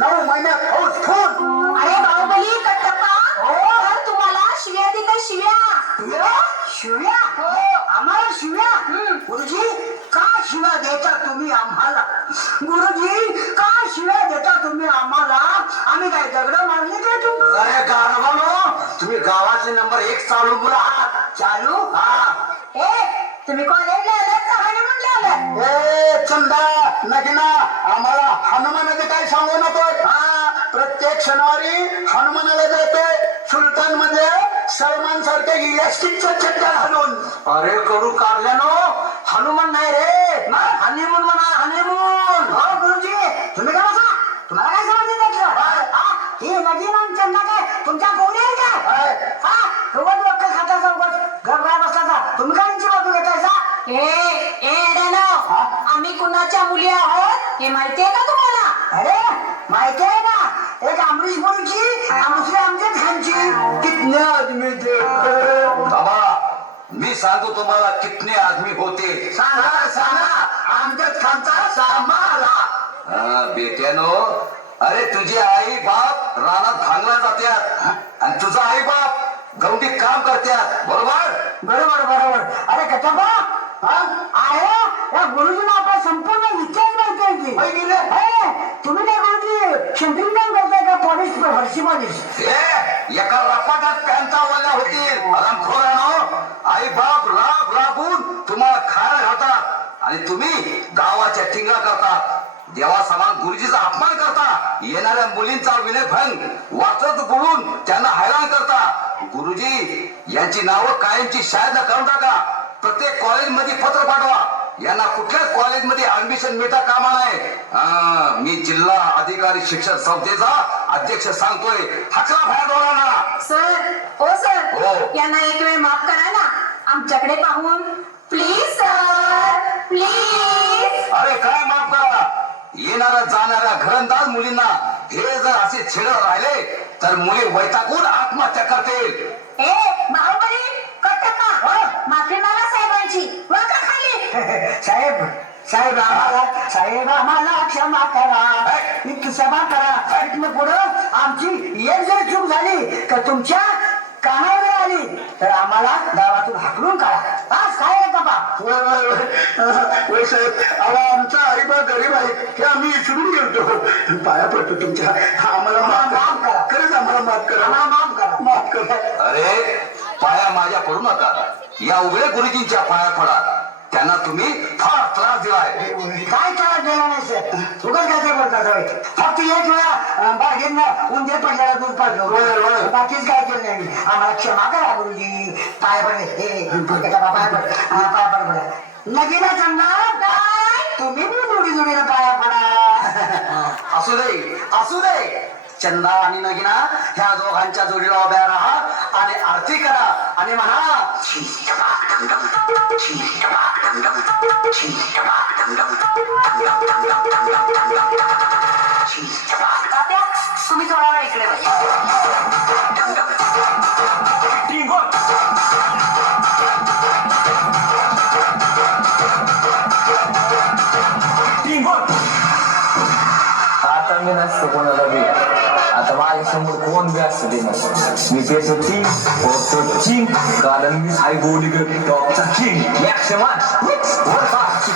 9 महिन्यात फौज खून. अरे बाहुबली कट्टप्पा, तर तुम्हाला शिव्या दिल्या शिव्या. शिव्या? आम्हाला शिव्या? गुरुजी का शिव्या देता तुम्ही आम्हाला? गुरुजी का शिव्या देता तुम्ही आम्हाला? आम्ही काय दगड मारले काय तुम्ही? अरे गाढवानो, तुम्ही गावाचे नंबर 1 चालू मुलं आहात. चालू? हा. तुम्ही कॉलेजला आलात का हनीमूनला आलात? ए चंदा नगिना, आम्हाला हनुमानाचे काय सांगू नको. प्रत्येक शनिवारी हनुमानाला जाते सुलतान मध्ये सलमान सारखे इलास्टिकचा चट्टा घालून. अरे कडू कारल्यानो, हनुमान नाही रे, हनीमून म्हणा, हनीमून. हो गुरुजी, तुम्ही काय बसा, तुम्हाला काय समजते त्यातलं? ही नगीना आणि चंदा काय तुमच्या पोरी आहे काय? सोबत वक्कल खाता सोबत घबरा बसला का? तुम्ही काय यांची बाजू घेतायसा? आम्ही कुणाच्या मुली आहोत हे माहितीये का तुम्हाला? अरे माहिती आहे ना, एक अमरीश पुरीची दुसरी अमजद खानची. कितने आदमी थे बाबा, मी सांगतो तुम्हाला कितने आदमी होते. सांगा सांगा, अमजद खानचा सामाला. बेट्यानो, अरे तुझी आई बाप रानात भांगला जात्यात आणि तुझा आई बाप गवंडीत काम करत्यात, बरोबर? बरोबर बरोबर. अरे कटप्पा आहे या गुरुजीला आपला संपूर्ण इतिहास माहिती आहे की? तुम्ही काय गुरुजी शंकरी काम करताय का? पॉलिश फरशी पॉलिश. एका रपाटात पॅन्टा वाल्या होतील. आरामखोरानो, आई बाप राब राबून तुम्हाला खायला घालतात आणि तुम्ही गावाच्या टिंगा करतात. देवा समान गुरुजीचा अपमान करता. येणाऱ्या मुलींचा विनयभंग वाचत बोलून त्यांना हैराण करता. गुरुजी यांची नावं कायमची शाळेत करून टाका. प्रत्येक कॉलेज मध्ये पत्र पाठवा. यांना कुठल्याच कॉलेजमध्ये ऍडमिशन मिळता कामा नये. मी जिल्हा अधिकारी शिक्षण संस्थेचा अध्यक्ष सांगतोय, हकला बाहेर डोळांना. सर ओ सर, हो. यांना एक वेळ माफ करा ना आमच्याकडे पाहून. Please sir, please. अरे काय माफ करा. येणाऱ्या जाणाऱ्या घरंदाज मुलींना हे जर असे छेडत राहिले तर मुली वैतागून आत्महत्या करतील. बाहुबली कट्टप्पा, माफी मागा साहेबांची. वर का खाली? साहेब साहेब आम्हाला क्षमा करा, क्षमा करा. इथनं पुढं आमची एक जर चूक झाली तर तुमच्या कानावर आली तर आम्हाला गावातून हाकलून काढा. आज काय आहे बाबा? साहेब, आमचा आईबा गरीब आहे हे आम्ही विसरून गेलो. पाया पडतो तुमच्या. आम्हाला माफ करा, खरंच आम्हाला माफ करा, माफ करा, माफ करा. अरे पाया माझ्या पडू नका. या उघड्या गुरुजींच्या पाया पडा. त्यांना तुम्ही फार त्रास दिलाय. काय त्रास दिला नाही सर? उगाच काय बोलतात? फक्त एक वेळा बागेतनं उंदीर पडल्याला दूध पाडलं, बाकीच काय केलं नाही. आम्हाला क्षमा करा गुरुजी. पाय पडले पाय पड नगीना चंदा, तुम्ही पण जोडी जोडीला पाया पडा. असू दे असू दे. चंदा आणि नगिना ह्या दोघांच्या जोडीला उभ्या राहा आणि आरती करा आणि म्हणा, तात्या, तुम्ही थोडा वेळ इकडे बसा. आता मी नसतो कोणाला बी. आता माझ्या समोर कोण बी असतं ते नसतं. मी पेसो किंग, होतो किंग, कारण मी हाय गोडी टॉपचा किंग. एक समान वर फास्ट